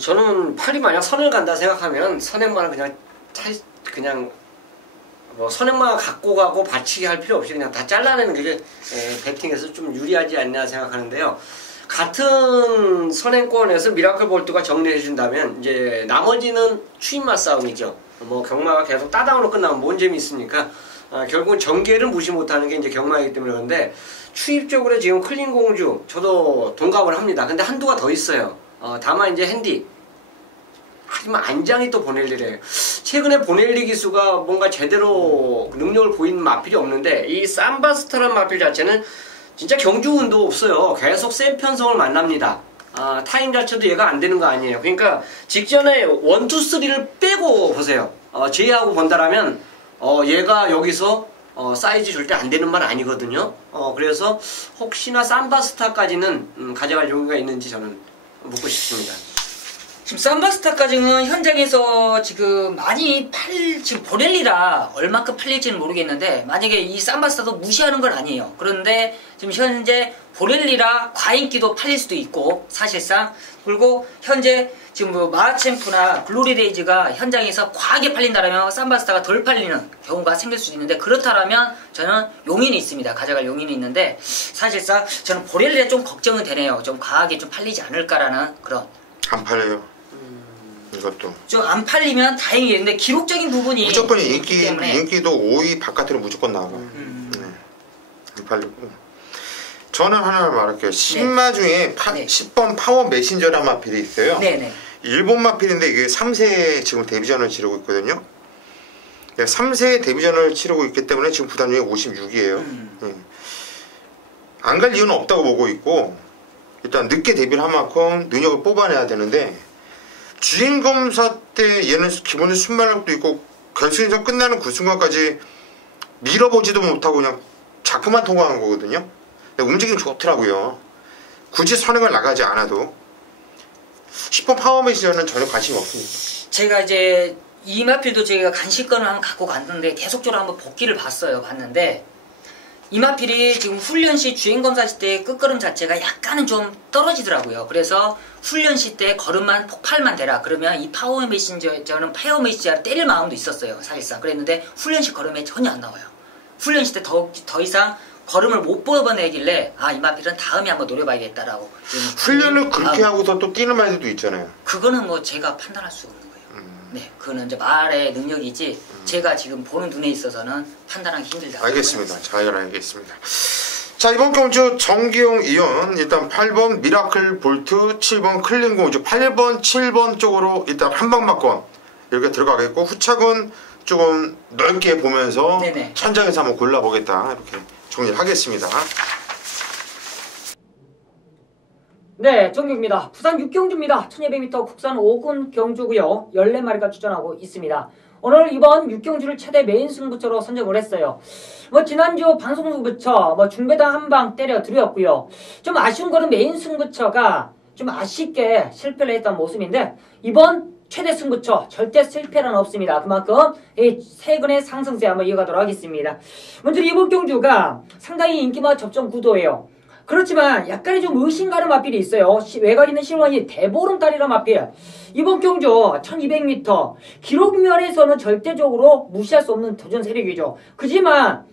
저는 팔이 만약 선을 간다 생각하면 선행만은 그냥 뭐 선행만 갖고 가고 받치기 할 필요 없이 그냥 다 잘라내는 게 배팅에서 좀 유리하지 않나 생각하는데요. 같은 선행권에서 미라클 볼트가 정리해준다면 이제 나머지는 추임맛 싸움이죠. 뭐 경마가 계속 따당으로 끝나면 뭔 재미 있습니까? 결국은 전개를 무시 못하는 게 이제 경마이기 때문에 그런데 추입적으로 지금 클린공주 저도 동감을 합니다. 근데 한두가 더 있어요. 다만 이제 핸디 하지만 안장이 또 보넬리래요. 최근에 보넬리 기수가 뭔가 제대로 능력을 보이는 마필이 없는데 이 삼바스타라는 마필 자체는 진짜 경주운도 없어요. 계속 센 편성을 만납니다. 타임 자체도 얘가 안 되는 거 아니에요. 그러니까 직전에 1, 2, 3를 빼고 보세요. 제외하고 본다라면 얘가 여기서 사이즈 절대 안 되는 말 아니거든요. 그래서 혹시나 삼바스타까지는 가져갈 용의가 있는지 저는 묻고 싶습니다. 지금 삼바스타까지는 현장에서 지금 많이 지금 보렐리라 얼마큼 팔릴지는 모르겠는데, 만약에 이 삼바스타도 무시하는 건 아니에요. 그런데 지금 현재 보렐리라 과인기도 팔릴 수도 있고, 사실상. 그리고 현재 지금 뭐 마하챔프나 글로리데이즈가 현장에서 과하게 팔린다라면 삼바스타가 덜 팔리는 경우가 생길 수도 있는데, 그렇다라면 저는 용인이 있습니다. 가져갈 용인이 있는데, 사실상 저는 보렐리라 좀 걱정은 되네요. 좀 과하게 좀 팔리지 않을까라는 그런. 안 팔려요. 이것도 좀 안 팔리면 다행이에요. 근데 기록적인 부분이 무조건 있기 때문에. 인기도 5위 바깥으로 무조건 나오고. 네. 안 팔리고. 저는 하나 말할게요. 신마 중에 10번 파워 메신저라는 마필이 있어요. 네네. 일본 마필인데 이게 3세 지금 데뷔전을 치르고 있거든요. 3세 데뷔전을 치르고 있기 때문에 지금 부담률이 56이에요. 안 갈 이유는 없다고 보고 있고, 일단 늦게 데뷔를 한 만큼 능력을 뽑아내야 되는데, 주행검사 때 얘는 기본적으로 순발력도 있고 결승전 끝나는 그 순간까지 밀어보지도 못하고 그냥 자꾸만 통과한 거거든요. 움직임 좋더라고요. 굳이 선행을 나가지 않아도. 10번 파워메시저는 전혀 관심이 없습니다. 제가 이제 이마필도 제가 간식권을 한번 갖고 갔는데 계속적으로 한번 복귀를 봤는데, 이마필이 지금 훈련 시 주행검사 때 끝걸음 자체가 약간은 좀 떨어지더라고요. 그래서 훈련 시 때 걸음만 폭발만 되라. 그러면 이 파워 메신저는 파워 메신저를 때릴 마음도 있었어요. 사실상. 그랬는데 훈련 시 걸음에 전혀 안 나와요. 훈련 시 때 더 이상 걸음을 못 뽑아내길래, 이마필은 다음에 한번 노려봐야겠다라고. 훈련을 그렇게 하고서 또 뛰는 말들도 있잖아요. 그거는 뭐 제가 판단할 수 없는 거예요. 네, 그거는 이제 말의 능력이지 제가 지금 보는 눈에 있어서는 판단하기 힘들다. 알겠습니다. 잘 알겠습니다. 자, 이번 경주 정기용 이온 일단 8번 미라클 볼트, 7번 클린고, 이제 8번, 7번 쪽으로 일단 한방막권 이렇게 들어가겠고, 후착은 조금 넓게 보면서 네네. 천장에서 한번 골라보겠다 이렇게 정리를 하겠습니다. 네, 정규입니다. 부산 6경주입니다. 1200m 국산 5군 경주고요. 14마리가 출전하고 있습니다. 오늘 이번 6경주를 최대 메인 승부처로 선정을 했어요. 지난주 방송 승부처 중배당 한방 때려 드렸고요. 좀 아쉬운 거는 메인 승부처가 좀 아쉽게 실패를 했던 모습인데, 이번 최대 승부처 절대 실패는 없습니다. 그만큼 이 세근의 상승세 한번 이어가도록 하겠습니다. 먼저 이번 경주가 상당히 인기마 접종 구도예요. 그렇지만 약간의 좀 의심가는 마필이 있어요. 외곽 있는 실원이 대보름달이라는 마필. 이번 경주 1200m 기록 면에서는 절대적으로 무시할 수 없는 도전 세력이죠. 그지만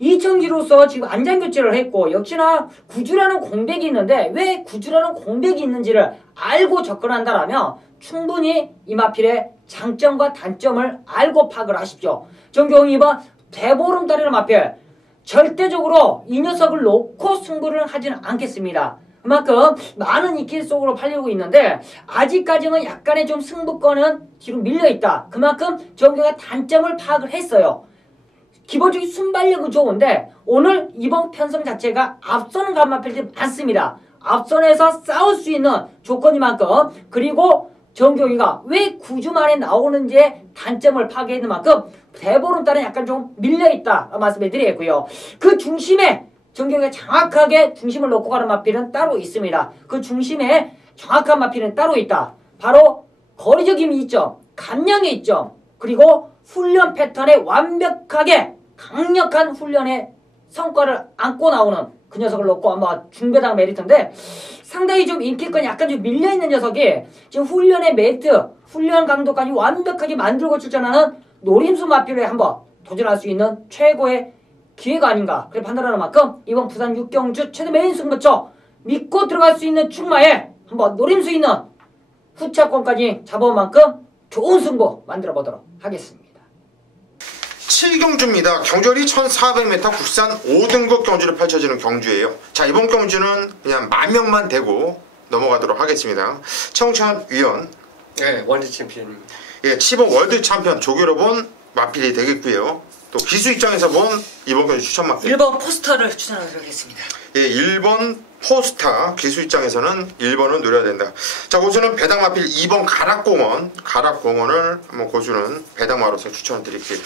2000기로서 지금 안장 교체를 했고, 역시나 구주라는 공백이 있는데 왜 구주라는 공백이 있는지를 알고 접근한다라면 충분히 이 마필의 장점과 단점을 알고 파악을 하십시오. 정경이 이번 대보름달이라는 마필 절대적으로 이 녀석을 놓고 승부를 하지는 않겠습니다. 그만큼 많은 인기 속으로 팔리고 있는데 아직까지는 약간의 좀 승부권은 뒤로 밀려있다. 그만큼 정경이가 단점을 파악을 했어요. 기본적인 순발력은 좋은데 오늘 이번 편성 자체가 앞서는 간마필들이 많습니다. 앞선에서 싸울 수 있는 조건이만큼, 그리고 정경이가 왜 9주 만에 나오는지의 단점을 파악했는 만큼 대보름달은 약간 좀 밀려있다 말씀을 드리겠고요. 그 중심에 정경이가 정확하게 중심을 놓고 가는 마필은 따로 있습니다. 그 중심에 정확한 마필은 따로 있다. 바로 거리적인 이점, 감량의 이점, 그리고 훈련 패턴에 완벽하게 강력한 훈련의 성과를 안고 나오는 그 녀석을 놓고 아마 중배당 메리트인데, 상당히 좀 인기권이 약간 좀 밀려있는 녀석이 지금 훈련의 메리트, 훈련 강도까지 완벽하게 만들고 출전하는 노림수 마필에 한번 도전할 수 있는 최고의 기회가 아닌가 그렇게 판단하는 만큼 이번 부산 6경주 최대 메인 승부처 믿고 들어갈 수 있는 축마에 한번 노림수 있는 후차권까지 잡아온 만큼 좋은 승부 만들어 보도록 하겠습니다. 7경주입니다. 경주열이 1400m 국산 5등급 경주를 펼쳐지는 경주예요. 자, 이번 경주는 그냥 만명만 대고 넘어가도록 하겠습니다. 청천 위원, 네, 월드 챔피언입니다. 예, 10번 월드 챔피언 조규로본 마필이 되겠고요. 또 기수 입장에서 본 이번 경주 추천 마필 1번 포스터를 추천하도록 하겠습니다. 예, 1번 포스타 기수 입장에서는 1번을 노려야 된다. 자, 고수는 배당 마필 2번 가락공원을 한번 고수는 배당마로서 추천을 드릴게요.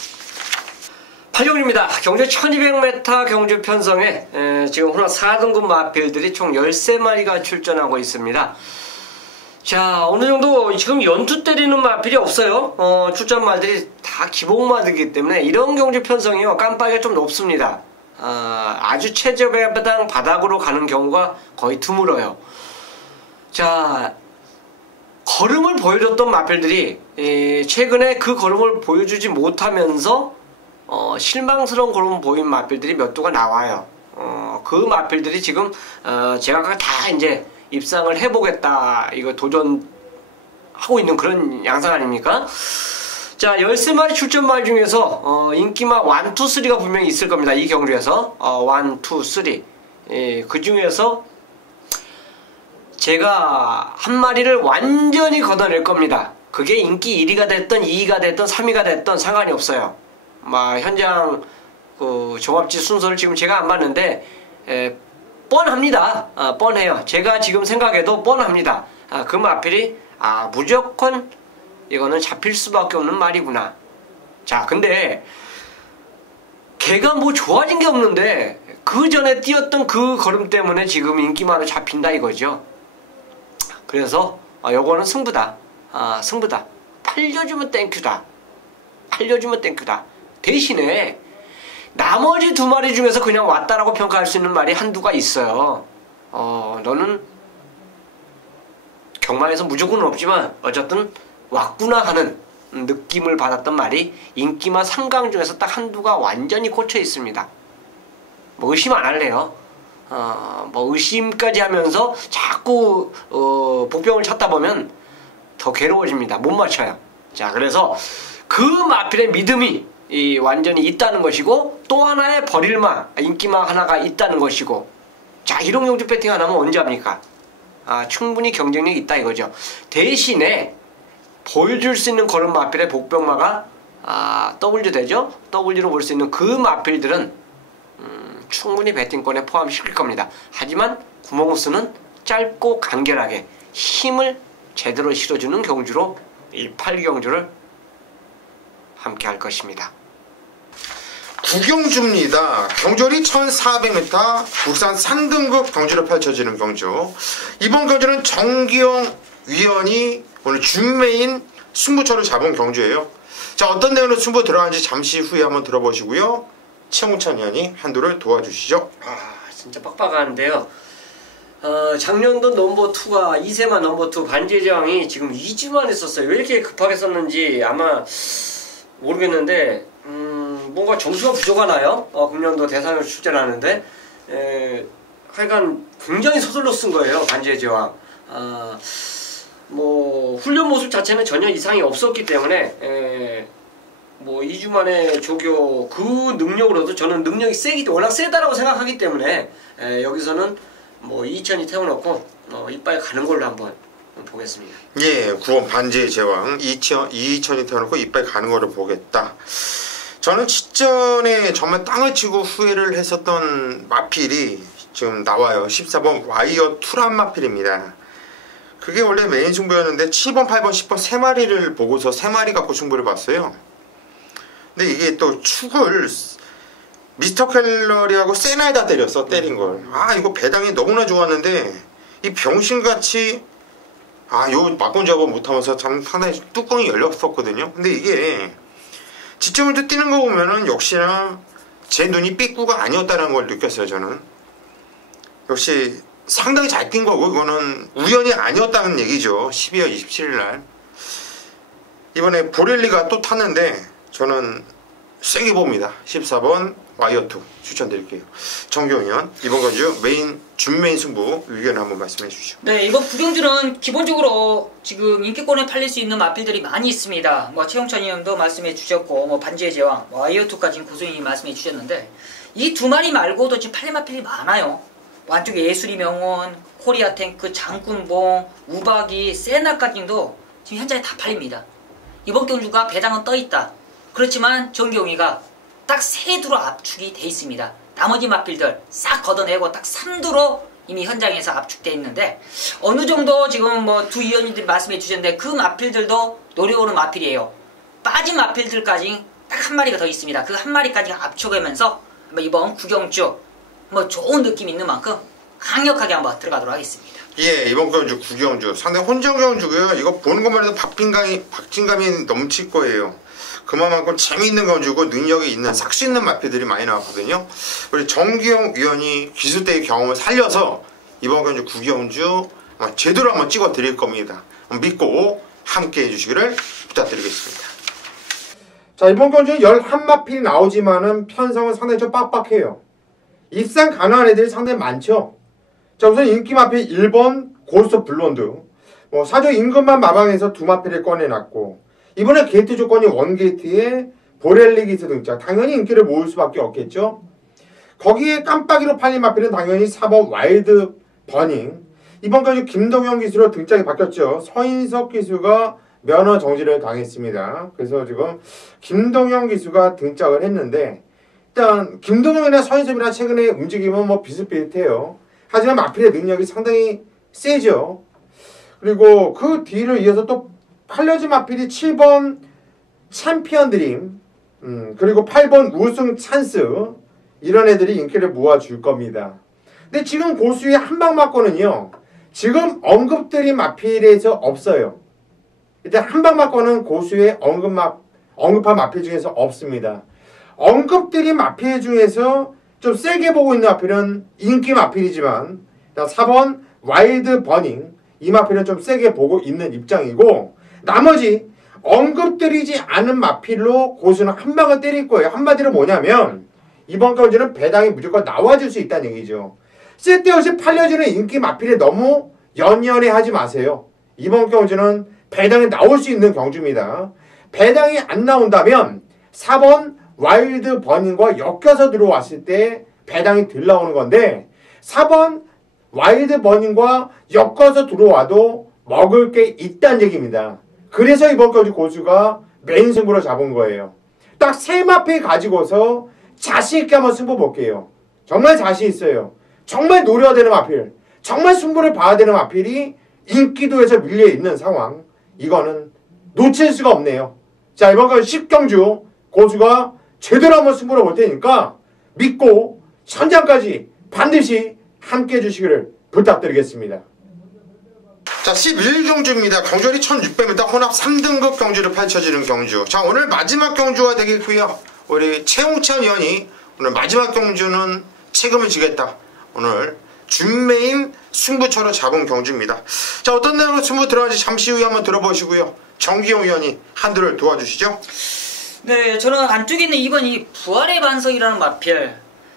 8경주입니다. 경주 1200m 경주 편성에 지금 혼합 4등급 마필들이 총 13마리가 출전하고 있습니다. 자, 어느 정도 지금 연투 때리는 마필이 없어요. 출전 말들이 다 기복마들이기 때문에 이런 경주 편성이요, 깜빡이가 좀 높습니다. 아주 최저배당 바닥으로 가는 경우가 거의 드물어요. 자, 걸음을 보여줬던 마필들이 최근에 그 걸음을 보여주지 못하면서 실망스러운 걸음 보인 마필들이 몇 두가 나와요. 그 마필들이 지금 제가 다 이제 입상을 해보겠다, 이거 도전하고 있는 그런 양상 아닙니까? 자, 13마리 출전 말 중에서 인기마 1, 2, 3가 분명히 있을 겁니다. 이 경주에서 1, 2, 3. 그 중에서 제가 한 마리를 완전히 걷어낼 겁니다. 그게 인기 1위가 됐던 2위가 됐던 3위가 됐던 상관이 없어요. 현장 그 종합지 순서를 지금 제가 안 봤는데 뻔합니다. 뻔해요. 제가 지금 생각해도 뻔합니다. 그 마필이 무조건 이거는 잡힐 수밖에 없는 말이구나. 자, 근데 걔가 뭐 좋아진 게 없는데 그 전에 뛰었던 그 걸음 때문에 지금 인기마로 잡힌다 이거죠. 그래서 요거는 승부다. 승부다. 팔려주면 땡큐다. 팔려주면 땡큐다. 대신에 나머지 2마리 중에서 그냥 왔다라고 평가할 수 있는 말이 한두가 있어요. 너는 경마에서 무조건 없지만 어쨌든 왔구나 하는 느낌을 받았던 말이 인기마 3강 중에서 딱 한두가 완전히 꽂혀 있습니다. 뭐 의심 안 할래요. 뭐 의심까지 하면서 자꾸 복병을 찾다 보면 더 괴로워집니다. 못 맞춰요. 자, 그래서 그 마필의 믿음이 완전히 있다는 것이고, 또 하나의 버릴마, 인기마 하나가 있다는 것이고, 자, 이런 경주 배팅 하나면 언제 합니까? 충분히 경쟁력이 있다 이거죠. 대신에 보여줄 수 있는 걸음 마필의 복병마가 W 되죠? W로 볼 수 있는 그 마필들은 충분히 배팅권에 포함시킬 겁니다. 하지만 구멍호수는 짧고 간결하게 힘을 제대로 실어주는 경주로 이 8경주를 함께 할 것입니다. 9경주입니다. 경주리 1400m 국산 3등급 경주로 펼쳐지는 경주. 이번 경주는 정기용 위원이 오늘 준메인 승부처를 잡은 경주예요. 자, 어떤 내용으로 승부 들어가는지 잠시 후에 한번 들어보시고요. 최홍찬 위원이 한두를 도와주시죠. 진짜 빡빡한데요. 작년도 넘버2가 이세마 넘버2 반지의제왕이 지금 2주만 했었어요. 왜 이렇게 급하게 썼는지 아마 모르겠는데 뭔가 점수가 부족하나요? 금년도 대상을 출전하는데 하여간 굉장히 서둘러 쓴 거예요. 반지의제왕. 뭐 훈련 모습 자체는 전혀 이상이 없었기 때문에 뭐 2주 만에 조교 그 능력으로도 저는 능력이 워낙 세다라고 생각하기 때문에 여기서는 뭐 2천이 태워놓고 이빨 가는 걸로 한번 보겠습니다. 예, 9번 반지의 제왕 2천이 태워놓고 이빨 가는 거를 보겠다. 저는 직전에 정말 땅을 치고 후회를 했었던 마필이 지금 나와요. 14번 와이어 투란 마필입니다. 그게 원래 메인 승부였는데 7번, 8번, 10번 3마리를 보고서 3마리 갖고 승부를 봤어요. 근데 이게 또 축을 미스터 캘러리하고 세나에다 때렸어. 때린 걸. 이거 배당이 너무나 좋았는데 이 병신같이 요 막건 작업 못하면서 참 상당히 뚜껑이 열렸었거든요. 근데 이게 지점을 뛰는 거 보면은 역시나 제 눈이 삐꾸가 아니었다는 걸 느꼈어요. 저는 역시 상당히 잘 뛴 거고 이거는 우연이 아니었다는 얘기죠. 12월 27일 날 이번에 보렐리가 또 탔는데 저는 세게 봅니다. 14번 와이어2 추천드릴게요. 정경현 이번 경주 준메인 승부 의견을 한번 말씀해 주시죠. 네, 이번 9경주는 기본적으로 지금 인기권에 팔릴 수 있는 마필들이 많이 있습니다. 뭐 최용찬이 형도 말씀해 주셨고, 뭐 반지의 제왕, 와이어2까지 고소인이 말씀해 주셨는데 이 2마리 말고도 지금 팔릴 마필이 많아요. 안쪽에 예술이 명원, 코리아 탱크, 장군봉, 우박이, 세나까지도 지금 현장에 다 팔립니다. 이번 경주가 배당은 떠있다. 그렇지만 정경이가 딱 3두로 압축이 돼 있습니다. 나머지 마필들 싹 걷어내고 딱 3두로 이미 현장에서 압축돼 있는데 어느 정도 지금 뭐 두 위원님들이 말씀해 주셨는데 그 마필들도 노려오는 마필이에요. 빠진 마필들까지 딱 한 마리가 더 있습니다. 그 한 마리까지 압축하면서 이번 구경주 좋은 느낌 있는 만큼 강력하게 한번 들어가도록 하겠습니다. 예, 이번 경주 구경주 상당히 혼정 경주고요. 이거 보는 것만 해도 박진감이 넘칠 거예요. 그만큼 재미있는 경주고 능력이 있는 삭수 있는 마필들이 많이 나왔거든요. 우리 정기영 위원이 기술대의 경험을 살려서 이번 경주 구경주 제대로 한번 찍어 드릴 겁니다. 믿고 함께 해주시기를 부탁드리겠습니다. 자, 이번 경주는 11마필이 나오지만은 편성은 상당히 좀 빡빡해요. 입상 가능한 애들이 상당히 많죠. 자, 우선 인기 마필 1번 고스트 블론드. 사조 임금만 마방에서 2마필을 꺼내놨고, 이번에 게이트 조건이 원게이트에 보렐리 기스 등장. 당연히 인기를 모을 수밖에 없겠죠. 거기에 깜빡이로 팔린 마필은 당연히 4번 와일드 버닝. 이번 경주 김동현 기수로 등장이 바뀌었죠. 서인석 기수가 면허 정지를 당했습니다. 그래서 지금 김동현 기수가 등장을 했는데, 일단 김동현이나 서인섭이나 최근에 움직임은 비슷비슷해요. 하지만 마필의 능력이 상당히 세죠. 그리고 그 뒤를 이어서 또 팔려진 마필이 7번 챔피언 드림, 그리고 8번 우승 찬스, 이런 애들이 인기를 모아줄 겁니다. 근데 지금 고수의 한방마권은요, 지금 언급드린 마필에서 없어요. 일단 한방마권은 고수의 언급한 마필 중에서 없습니다. 언급드린 마필 중에서 좀 세게 보고 있는 마필은 인기 마필이지만 4번 와일드 버닝, 이 마필은 좀 세게 보고 있는 입장이고, 나머지 언급드리지 않은 마필로 고수는 한 방을 때릴 거예요. 한마디로 뭐냐면 이번 경주는 배당이 무조건 나와줄 수 있다는 얘기죠. 쓸데없이 팔려지는 인기 마필에 너무 연연해하지 마세요. 이번 경주는 배당이 나올 수 있는 경주입니다. 배당이 안 나온다면 4번 와일드 버닝과 엮여서 들어왔을 때 배당이 덜 나오는 건데, 4번 와일드 버닝과 엮어서 들어와도 먹을 게 있다는 얘기입니다. 그래서 이번 경주 고수가 메인 승부로 잡은 거예요. 딱 3마필 가지고서 자신있게 한번 승부 볼게요. 정말 자신 있어요. 정말 노려야 되는 마필, 정말 승부를 봐야 되는 마필이 인기도에서 밀려있는 상황. 이거는 놓칠 수가 없네요. 자, 이번 건 10경주 고수가 제대로 한번 승부를 볼 테니까 믿고 현장까지 반드시 함께 해주시기를 부탁드리겠습니다. 자, 11경주입니다. 경주열이 1600m 혼합 3등급 경주를 펼쳐지는 경주. 자, 오늘 마지막 경주가 되겠고요. 우리 최홍찬 의원이 오늘 마지막 경주는 책임을 지겠다. 오늘 준메인 승부처로 잡은 경주입니다. 자, 어떤 내용으로 승부 들어가는지 잠시 후에 한번 들어보시고요. 정기용 의원이 한두를 도와주시죠. 네, 저는 안쪽에 있는 2번 이 부활의 반석이라는 마필,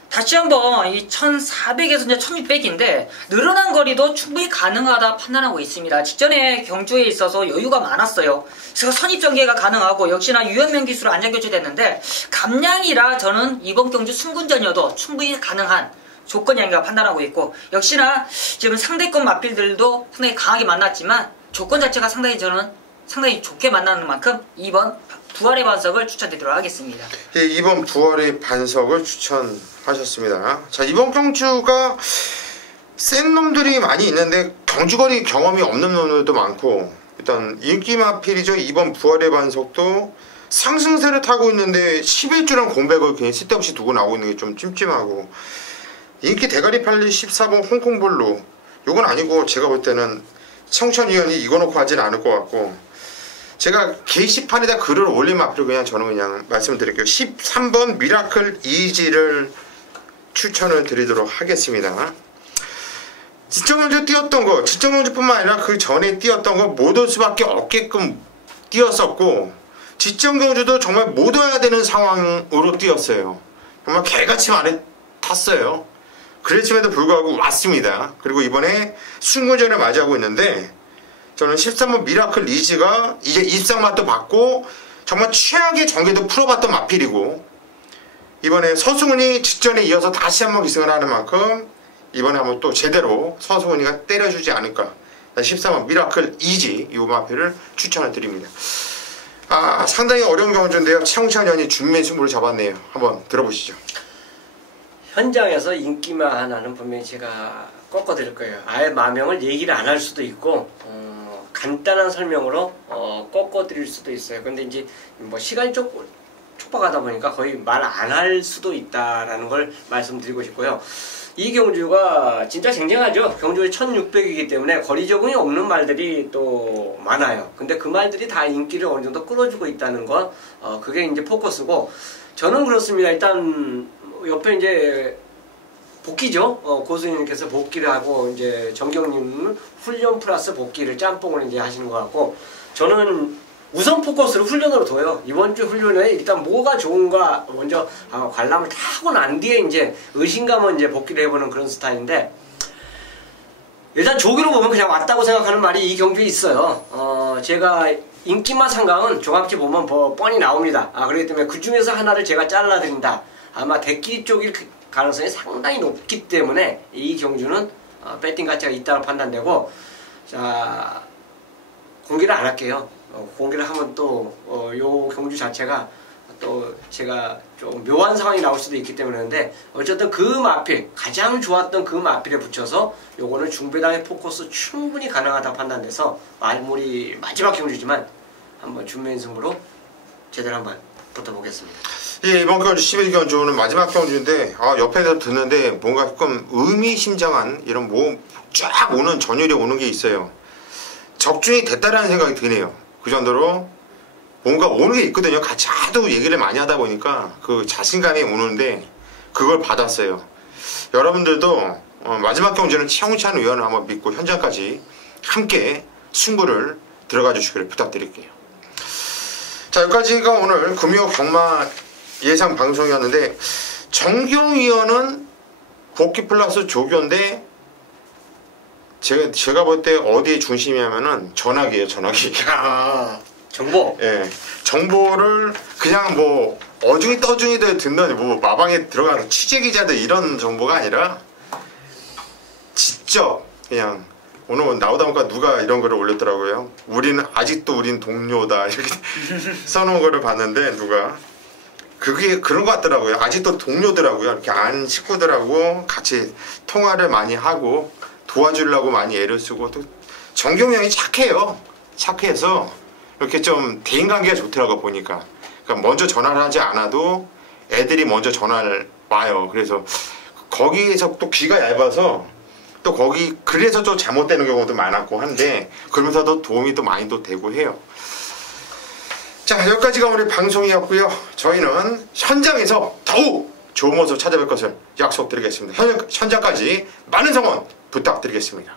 다시 한번 이 1400에서 이제 1600인데 늘어난 거리도 충분히 가능하다 판단하고 있습니다. 직전에 경주에 있어서 여유가 많았어요. 그래서 선입 전개가 가능하고, 역시나 유현명 기수로 안전 교체됐는데 감량이라 저는 이번 경주 승군전이어도 충분히 가능한 조건이 아닌가 판단하고 있고, 역시나 지금 상대권 마필들도 상당히 강하게 만났지만 조건 자체가 상당히 좋게 만나는 만큼 2번 부활의 반석을 추천드리도록 하겠습니다. 예, 2번 부활의 반석을 추천하셨습니다. 자, 이번 경주가 센 놈들이 많이 있는데 경주거리 경험이 없는 놈들도 많고, 일단 인기 마필이죠. 2번 부활의 반석도 상승세를 타고 있는데 11주랑 공백을 괜히 쓸데없이 두고 나오고 있는 게 좀 찜찜하고, 인기 대가리 팔리 14번 홍콩블루, 요건 아니고 제가 볼 때는 청천 위원이 이거 놓고 하진 않을 것 같고, 제가 게시판에다 글을 올린 마필을 저는 그냥 말씀드릴게요. 13번 미라클 이지를 추천을 드리도록 하겠습니다. 지정경주 뛰었던 거, 지정경주뿐만 아니라 그 전에 뛰었던 거 못 올 수밖에 없게끔 뛰었었고, 지정경주도 정말 못 와야 되는 상황으로 뛰었어요. 정말 개같이 많이 탔어요. 그랬음에도 불구하고 왔습니다. 그리고 이번에 승군전을 맞이하고 있는데, 저는 13번 미라클 리즈가 이제 입상맛도 받고 정말 최악의 전개도 풀어봤던 마필이고, 이번에 서승훈이 직전에 이어서 다시 한번 기승을 하는 만큼 이번에 한번 또 제대로 서승훈이가 때려주지 않을까. 13번 미라클 이지 이 마필을 추천을 드립니다. 상당히 어려운 경주인데요. 최홍찬 의원이 준메인 승부를 잡았네요. 한번 들어보시죠. 현장에서 인기만 하나는 분명히 제가 꺾어드릴 거예요. 아예 마명을 얘기를 안 할 수도 있고, 간단한 설명으로 꺾어드릴 수도 있어요. 근데 이제 시간이 촉박하다 보니까 거의 말 안 할 수도 있다라는 걸 말씀드리고 싶고요. 이 경주가 진짜 쟁쟁하죠. 경주가 1600이기 때문에 거리 적응이 없는 말들이 또 많아요. 근데 그 말들이 다 인기를 어느 정도 끌어주고 있다는 것, 그게 이제 포커스고, 저는 그렇습니다. 일단 옆에 이제 복귀죠. 고수님께서 복귀를 하고 이제 정경님은 훈련 플러스 복귀를 짬뽕을 이제 하시는 것 같고, 저는 우선 포커스를 훈련으로 둬요. 이번 주 훈련에 일단 뭐가 좋은가 먼저 관람을 다 하고 난 뒤에 이제 의심감은 이제 복귀를 해보는 그런 스타일인데, 일단 조기로 보면 그냥 왔다고 생각하는 말이 이 경주에 있어요. 제가 인기맛 상강은 종합지 보면 뻔히 나옵니다. 그렇기 때문에 그 중에서 하나를 제가 잘라드린다. 아마 대끼리 쪽일 가능성이 상당히 높기 때문에 이 경주는 배팅 가치가 있다고 판단되고, 자, 공개를 안 할게요. 공개를 하면 또 요 경주 자체가 또 제가 좀 묘한 상황이 나올 수도 있기 때문에. 그런데 어쨌든 그 마필, 가장 좋았던 그 마필에 붙여서 요거는 중배당의 포커스 충분히 가능하다고 판단돼서 말물이 마지막 경주지만 한번 준매인 승부로 제대로 한번 붙어보겠습니다. 예, 이번 경주 11경주는 마지막 경주인데, 옆에서 듣는데 뭔가 조금 의미심장한 이런 쫙 오는 전율이 오는 게 있어요. 적중이 됐다라는 생각이 드네요. 그 정도로 뭔가 오는 게 있거든요. 같이 하도 얘기를 많이 하다 보니까 그 자신감이 오는데 그걸 받았어요. 여러분들도 마지막 경주는 최홍찬 의원을 한번 믿고 현장까지 함께 승부를 들어가 주시기를 부탁드릴게요. 자, 여기까지가 오늘 금요 경마 예상 방송이었는데, 정경 의원은 복귀 플러스 조교인데 제가 볼 때 어디에 중심이냐면은 전화기예요, 전화기. 정보. 예, 정보를 그냥 뭐 어중이 떠중이들 듣는 뭐 마방에 들어가는 취재 기자들 이런 정보가 아니라 직접 그냥 오늘 나오다 보니까 누가 이런 거를 올렸더라고요. 아직도 우린 동료다 이렇게 써놓은 거를 봤는데, 누가 그게 그런 것 같더라고요. 아직도 동료더라고요. 이렇게 아는 식구들하고 같이 통화를 많이 하고 도와주려고 많이 애를 쓰고, 또 정경영이 착해요. 착해서 이렇게 좀 대인관계가 좋더라고 보니까. 그러니까 먼저 전화를 하지 않아도 애들이 먼저 전화를 와요. 그래서 거기에서 또 귀가 얇아서 또 그래서 좀 잘못되는 경우도 많았고 한데, 그러면서도 도움이 또 많이 또 되고 해요. 자, 여기까지가 우리 방송이었고요. 저희는 현장에서 더욱 좋은 모습 찾아뵐 것을 약속드리겠습니다. 현장까지 많은 성원 부탁드리겠습니다.